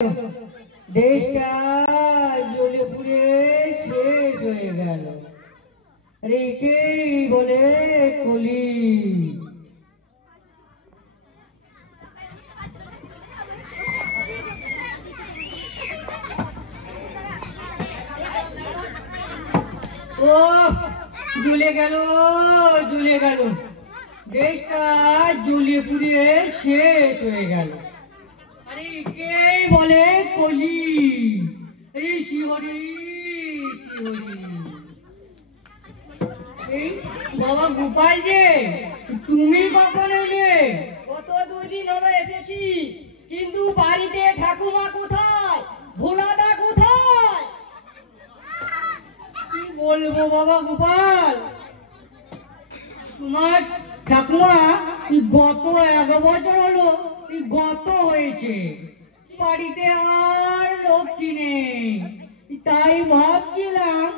দেশটা জ্বলে পুড়ে শেষ হয়ে গেল। একেই বলে কলি। ও জ্বলে গেল, জ্বলে গেল, দেশটা জ্বলে পুড়ে শেষ হয়ে গেল। আরে কে বলে কলি। আরে শিহরি শিহরি। এই বাবা গোপাল যে, তুমি কখন এলে? গত 2 দিন হলো এসেছি, কিন্তু বাড়িতে ঠাকুমা কোথায়, ভোলাদা কোথায়? কি বলবো বাবা গোপাল, তোমার ঠাকুমা গত 1 বছর হলো গত হয়েছে, বাড়িতে আর লক্ষ্মী নেই। তাই ভাবছিলাম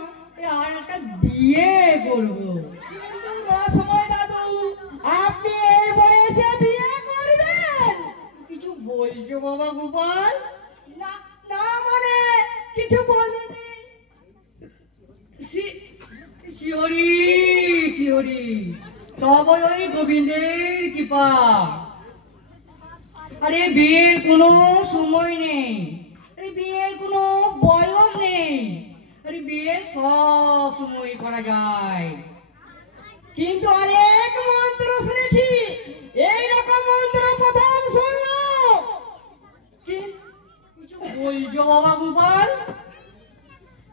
আর একটা বিয়ে করবো। কিন্তু রসময় দাদু, আপনি এই বয়সে বিয়ে করবেন? কিছু বলছো বাবা গোপাল? না না, মানে কিছু বলিনি। শিহরি শিহরি, সবই ওই গোবিন্দের কৃপা। আরে বিয়ের কোনো সময় নেই, আরে বিয়ের কোনো বয়স নেই, আরে বিয়ে সব সময় করা যায়। কিন্তু অনেক মন্ত্র শুনেছি, এইরকম মন্ত্র প্রথম শুনলাম। কিছু বলছো বাবা গোপাল?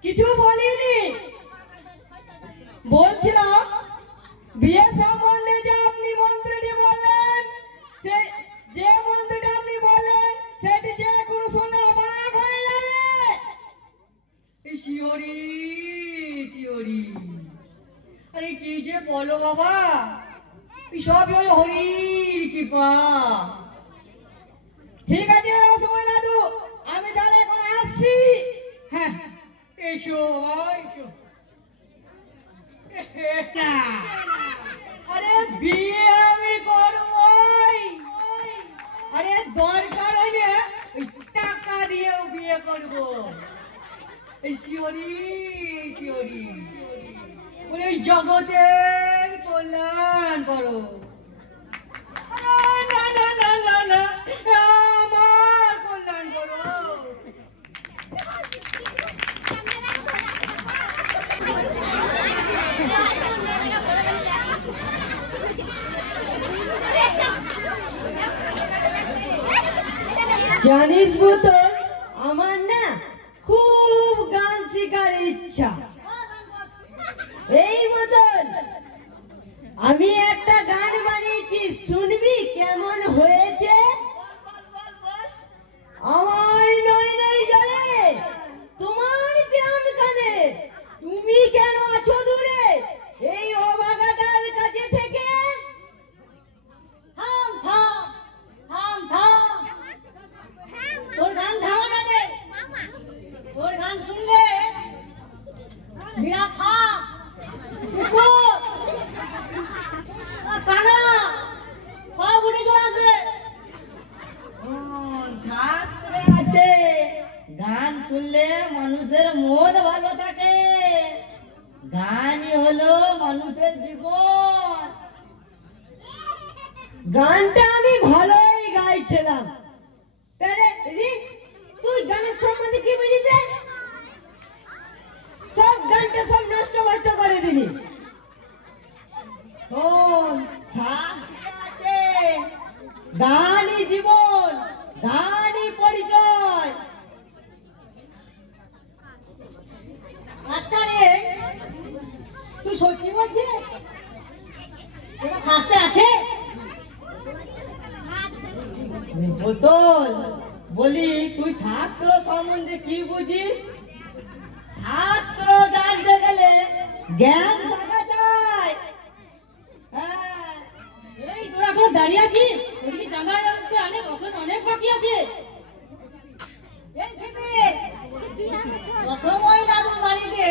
কিছু বলিনি, বলছিলাম বিয়ে সম্বন্ধে যে আপনি মন্ত্রটি বললেন, যে মন্ত্রটি আপনি বললেন সেটি যে কোনো শুনে অবাক হয়ে যাবে। শিহরি শিহরি, আরে কি যে বলো বাবা, সব ওই হরির কৃপা। ঠিক আছে রসময় দাদু, আমি তাহলে এখন আসছি। হ্যাঁ এসো বাবা এসো। আরে বিয়ে আমি করবই, আরে দরকার হলে ওই টাকা দিয়েও বিয়ে করবো। এই শিহরি শিহরি, ওই জগতের কল্যাণ করো। না না না না না, আমার কল্যাণ করো। জানিস মতন, আমার না খুব গান শেখার ইচ্ছা। এই মতন আমি একটা গান বানিয়েছি, শুনবি কেমন হয়েছে? আমার নই নই জলে তোমার প্রাণ কানে, তুমি কেন আছো দূরে এই অবাগাটার কাছে থেকে? থাম থাম থাম থাম, তোর গান থামানো নেই। তোর গান শুনলে বিরাট সাপ, কুকুর, কানা সব উঠে চলে আসবে। শাস্ত্রে আছে, গান শুনলে মানুষের মন ভালো থাকে, গানই হলো মানুষের জীবন। গানটা আমি ভালোই গাইছিলাম, তুই গানের সম্বন্ধে কি বুঝিস? সব গানটা সব নষ্ট নষ্ট করে দিলি। শোন, শাস্ত্রে আছে, গানই জীবন, গানই পরিচয়। আচ্ছা রে, তুই সত্যি বলছিস এটা শাস্ত্রে আছে? বোতল বলি, তুই শাস্ত্র সম্বন্ধে কি বুঝিস? শাস্ত্র জানতে গেলে জ্ঞান থাকা যায়। হ্যাঁ, এই তোরা এখন দাঁড়িয়ে আছিস, ওদিকে চাঁদা আসতে অনেক বাকি আছে। এই ছিপি, রসময় দাদুর বাড়িতে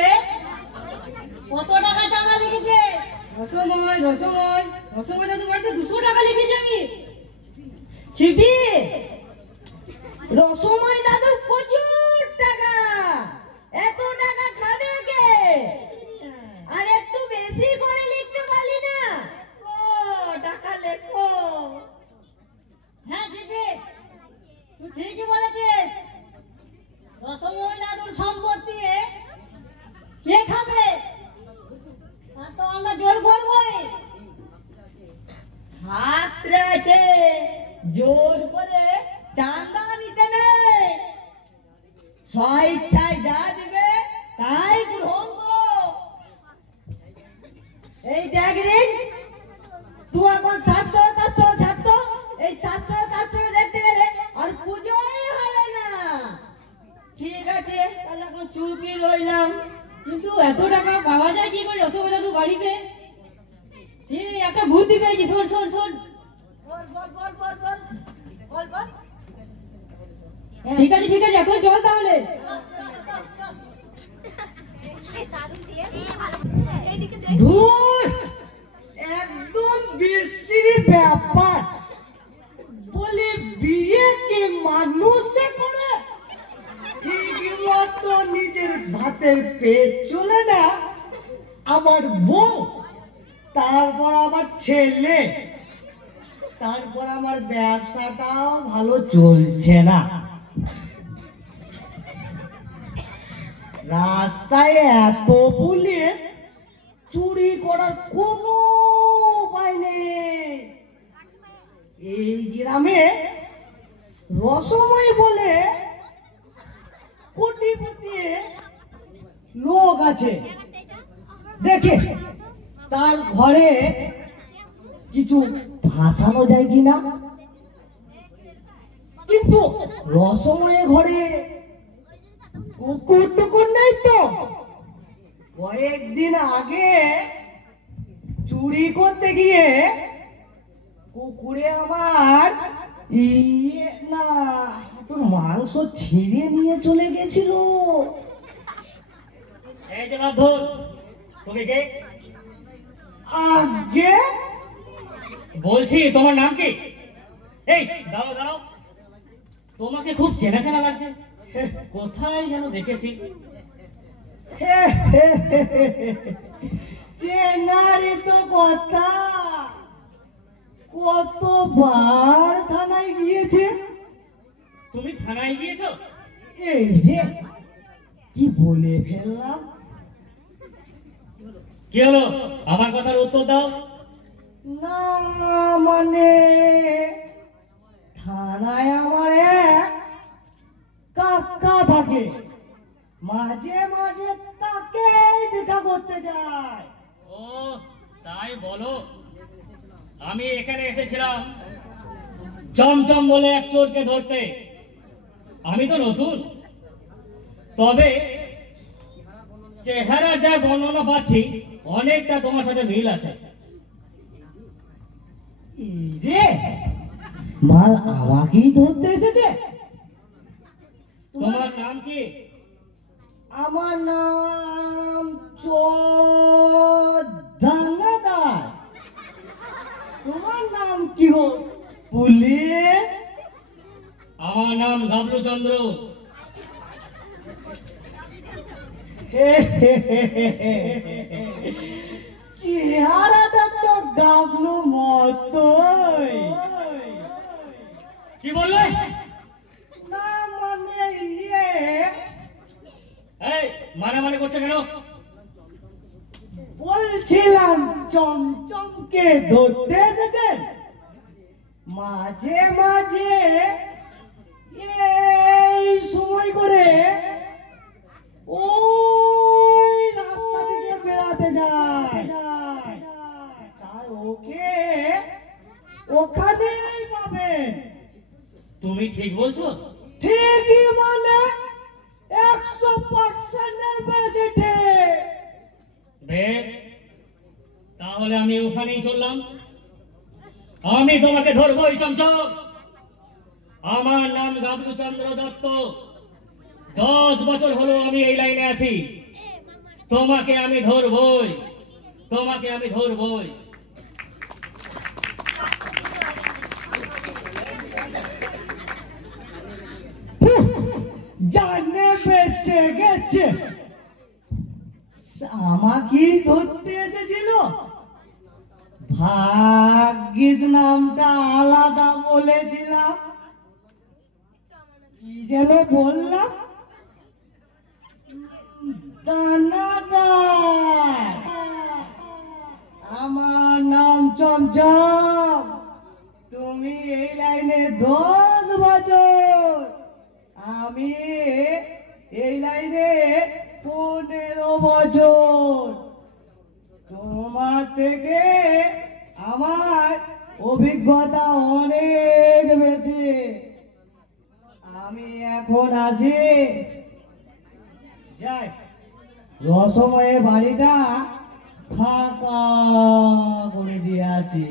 কত টাকা চাঁদা লিখেছে? রসময় রসময় রসময় দাদু বাড়িতে 200 টাকা লিখেছি আমি। ছিপি, রসময় দাদু স্বইচ্ছায় যা দিবে তাই গ্রহণ করো। এই দেখ রে, তুই এখন শাস্ত্র শাস্ত্র ছাত্র, এই শাস্ত্র শাস্ত্র দেখতে গেলে আর পুজোই হবে না। ঠিক আছে, তাহলে এখন চুপই রইলাম। কিন্তু এত টাকা পাওয়া যায় কি করে রসগোল্লা দাদু বাড়িতে? এই একটা বুদ্ধি পেয়েছি, শোন শোন শোন। বল বল বল বল বল বল বল। ঠিক আছে ঠিক আছে, এখন চল তাহলে। ধুর, একদম বিশ্রী ব্যাপার। বলি বিয়ে কি মানুষে করে? ঠিক মতো নিজের ভাতের পেট চলে না, আমার বউ, তারপর আমার ছেলে, তারপর আমার ব্যবসাটাও ভালো চলছে না। রাস্তায় এত পুলিশ, চুরি করার কোনো উপায় নেই। এই গ্রামে রসময় বলে কোটিপতি লোক আছে, দেখে তার ঘরে কিছু ভাসানো যায় কিনা। কিন্তু রসময় ঘরে কুকুর টুকুর নেই তো। কয়েকদিন আগে চুরি করতে গিয়ে কুকুরে আমার হাঁটুর মাংস ছিঁড়ে নিয়ে চলে গেছিল। এই যে মাধুর, তুমি কে? আগে বলছি তোমার নাম কি? এই দাঁড়াও দাঁড়াও, তোমাকে খুব চেনা চেনা লাগছে, কোথায় যেন দেখেছি। চেনারি তো কথা, কতবার থানায় গিয়েছে। তুমি থানায় গিয়েছো? এই যে কি বলে ফেললাম। কি হলো, আমার কথার উত্তর দাও। না মানে থানায় আমার এক কাকা থাকে, মাঝে মাঝে তাকে দেখা করতে যায়। ও তাই বলো। আমি এখানে এসেছিলাম চমচম বলে এক চোরকে ধরতে। আমি তো নতুন, তবে চেহারার যা বর্ণনা পাচ্ছি অনেকটা তোমার সাথে মিল আছে। এই রে, মাল আমাকেই ধরতে এসেছে। তোমার নাম কি? আমার নাম চোদানাদার। তোমার নাম কি গো পুলিশ? আমার নাম গাবলু চন্দ্র। চেহারাটা তো গাবলু মতোই। কি বললে? না মানে ইয়ে, এই মারামারি করছো কেন? বলছিলাম চমচমকে ধরতে এসেছেন। মাঝে মাঝে এই সময় করে ওই রাস্তা থেকে বেড়াতে যায়, তাই ওকে ওখানেই পাবেন। তুমি ঠিক বলছো? ঠিকই মানে 100% বেশি ঠিক। বেশ, তাহলে আমি ওখানেই চললাম। আমি তোমাকে ধরবোই চমচম। আমার নাম গাবলু চন্দ্র দত্ত। 10 বছর হলো আমি এই লাইনে আছি। তোমাকে আমি ধরবোই, তোমাকে আমি ধরবোই। জানে বেঁচে গেছে। আমাকেই ধরতে এসেছিল। ভাগ্যিস নামটা আলাদা বলেছিলাম। কি যেন বললাম? দানাদার। আমার নাম চমচম। তুমি এই লাইনে 10 বছর, আমি এই লাইনে 15 বছর। তোমার থেকে আমার অভিজ্ঞতা অনেক বেশি। আমি এখন আছি, যাই রসময়ে বাড়িটা ফাঁকা করে দিয়ে আছি।